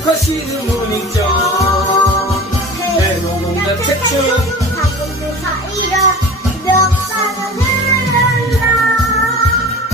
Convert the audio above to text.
행복하시는 분이죠. 네, 대노동자 태충